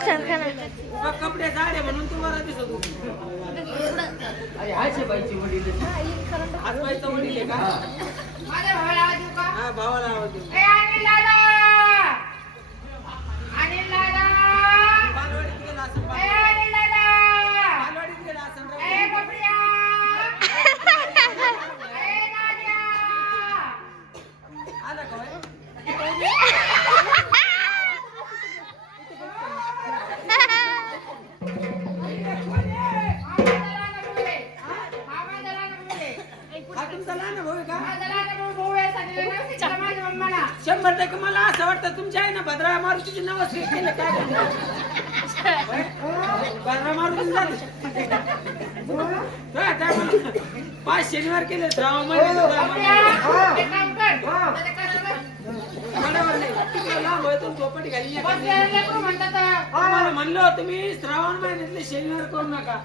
सरका ना उगा कपडे जाडे म्हणून तुम्हाला दिसत होती. हातपायचं वडील आहे का? हा, भावाला आवाज हा तुमचा लहान भाऊ आहे का? शंभर टक्के मला असं वाटतं तुमच्या आहे ना भद्रा मारुतीची नवस केलं काय? होय? भद्रा मारुती झालं काय? पाच शनिवार केले श्रावण महिन्यात बरोबर नाही. तिकडे लांब आहे तो झोपट घाली या. तुम्हाला म्हणलं होतं मी श्रावण महिन्यातले शनिवार करू नका.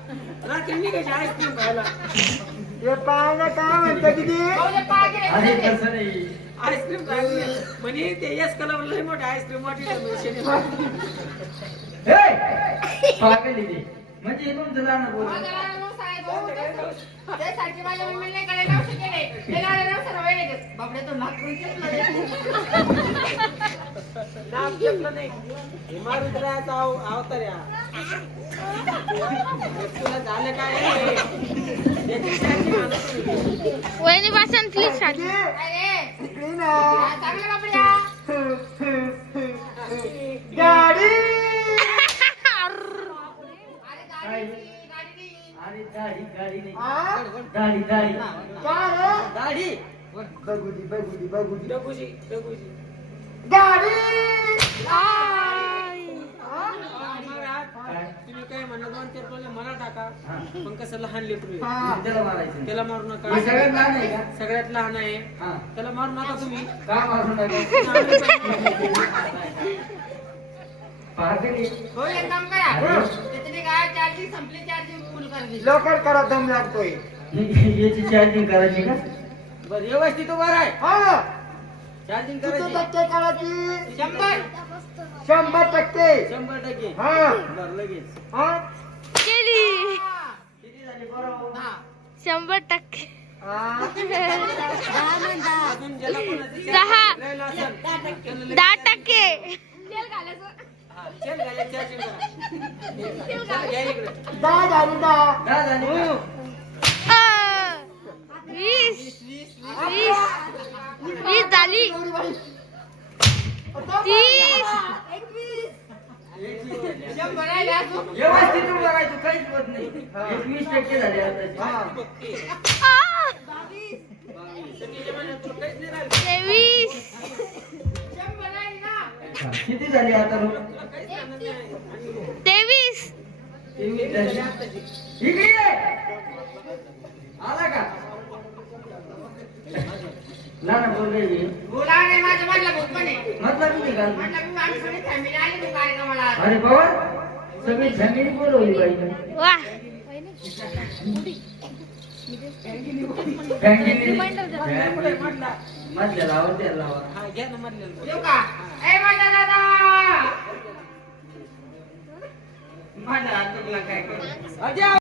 रात्री निघायची आईस्क्रीम खायला. हे पाहायला काय म्हणतं किती आईस्क्रीम खायला म्हणे ते यस कलर लय मोठे आईस्क्रीम वाटी शनिवार. म्हणजे तुमचं जाणं बोल नाव घेतलं नाही. अवतार. तुला झालं काय. वहिनी बासन प्लीज गाडी. अरे दाढी गाडी नाही डगूजी डगूजी गाडी. आय. महाराज, तुम्ही काय म्हणा दोन चार टोले मला टाका. हा. पण कसं लहान लेकरू आहे. हा. त्याला मारायचं. त्याला मारू हे नका सगळ्यात लहान आहे का? सगळ्यात लहान आहे. हा. त्याला मारू नका तुम्ही. का मारून नका? पागली लवकर करा दम लागतोय. याची चार्जिंग करायची का? बर व्यवस्थित उभा राह. हा. चार्जिंग किती करायची. टक्के करायची शंभर. शंभर टक्के. शंभर टक्के. हा. बर लगेच. हा. केली. किती झाली? बरोबर शंभर टक्के. हा. अजून ज्याला कोणाचं दहा. राहिलं असेल, त्यानं लगेच दहा टक्के. हा, चल घाला, charging करा. चल, घ्या इकडे. दहा झाली दहा. दहा झाली का? व्यवस्थित राहायचं काहीच होत नाही. एकवीस टक्के झाले आता. तो. तेवीस. किती झाली आता लोक तुला काहीच राहणार नाही. तेवीस तेवीस झाली आताची. इकडे ये. आला का लहान पोरग आहे. मतलब किती का अरे बाबा. सगळी फॅमिली बोलवली पाहिजे वा म्हटला. मधल्या लावा त्या लावा हा. माझ्या हात दुखला काय अजय,